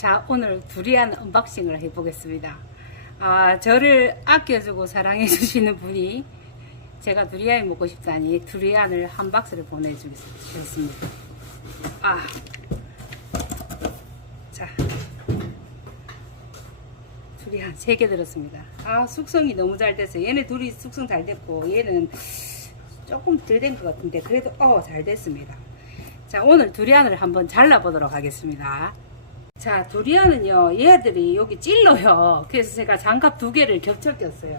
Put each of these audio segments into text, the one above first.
자, 오늘 두리안 언박싱을 해보겠습니다. 아, 저를 아껴주고 사랑해 주시는 분이 제가 두리안이 먹고 싶다니 두리안을 한 박스를 보내주겠습니다. 아, 자, 두리안 3개 들었습니다. 아, 숙성이 너무 잘 됐어요. 얘네 둘이 숙성 잘 됐고, 얘는 조금 덜 된 것 같은데, 그래도, 어, 잘 됐습니다. 자, 오늘 두리안을 한번 잘라 보도록 하겠습니다. 자, 두리안은요, 얘들이 여기 찔러요. 그래서 제가 장갑 두 개를 겹쳐 꼈어요.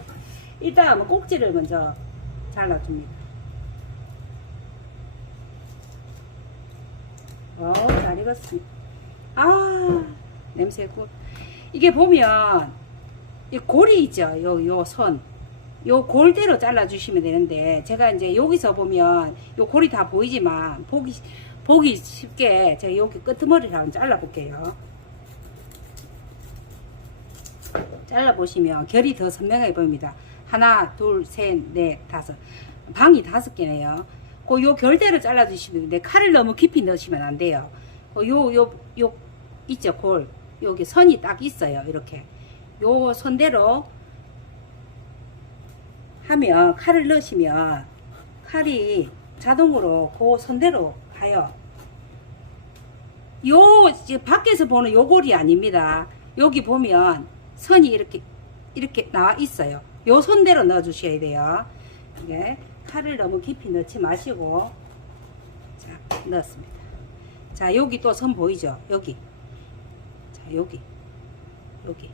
일단 꼭지를 먼저 잘라줍니다. 어, 잘 익었습니다. 아, 냄새고. 이게 보면, 이 골이 있죠. 요, 요 선. 요 골대로 잘라 주시면 되는데, 제가 이제 여기서 보면, 요 골이 다 보이지만, 보기, 보기 쉽게 제가 여기 끄트머리를 한번 잘라볼게요. 잘라보시면 결이 더 선명하게 보입니다. 하나, 둘, 셋, 넷, 다섯. 방이 다섯 개네요. 그 요 결대로 잘라주시면 되는데 칼을 너무 깊이 넣으시면 안 돼요. 그 요, 요, 요, 있죠, 골. 여기 선이 딱 있어요, 이렇게. 요 선대로 하면, 칼을 넣으시면 칼이 자동으로 그 선대로 가요. 요, 밖에서 보는 요 골이 아닙니다. 여기 보면 선이 이렇게, 이렇게 나와 있어요. 요 선대로 넣어 주셔야 돼요. 이게 칼을 너무 깊이 넣지 마시고, 자, 넣었습니다. 자, 여기 또 선 보이죠? 여기. 자, 여기. 여기.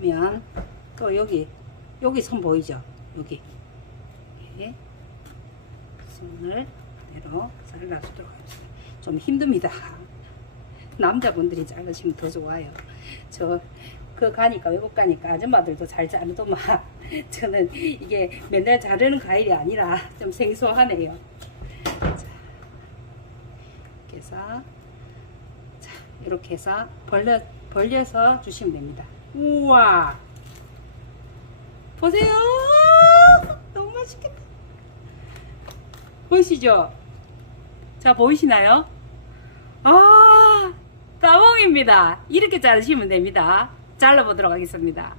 보면 또 여기 여기 선 보이죠? 여기 선을 대로 잘라주도록 하겠습니다. 좀 힘듭니다. 남자분들이 자르시면 더 좋아요. 저 그 가니까 외국 가니까 아줌마들도 잘 자르더만 저는 이게 맨날 자르는 과일이 아니라 좀 생소하네요. 자, 이렇게 해서 자 이렇게 해서 벌려 벌려서 주시면 됩니다. 우와. 보세요. 너무 맛있겠다. 보이시죠? 자 보이시나요? 아 따봉입니다. 이렇게 자르시면 됩니다. 잘라 보도록 하겠습니다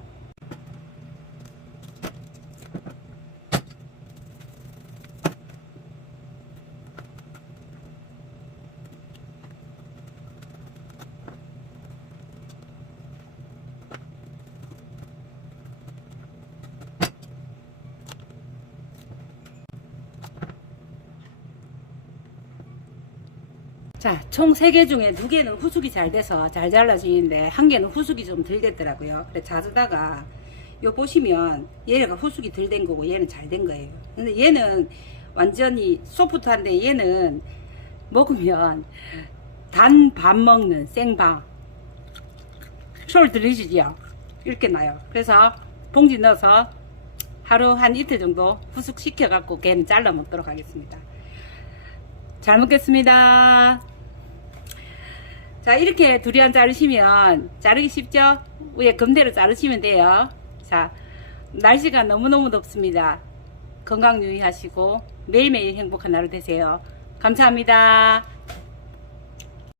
자, 총 3개 중에 2개는 후숙이 잘 돼서 잘 잘라지는데 한 개는 후숙이 좀덜 됐더라고요. 그래 자르다가 요 보시면 얘가 후숙이 덜 된 거고 얘는 잘 된 거예요. 근데 얘는 완전히 소프트한데 얘는 먹으면 단 밥 먹는 생방 소울 들리시죠? 이렇게 나요. 그래서 봉지 넣어서 하루 한 이틀 정도 후숙 시켜갖고 걔는 잘라 먹도록 하겠습니다. 잘 먹겠습니다. 자, 이렇게 두리안 자르시면 자르기 쉽죠? 위에 금대로 자르시면 돼요. 자, 날씨가 너무너무 덥습니다. 건강 유의하시고 매일매일 행복한 하루 되세요. 감사합니다.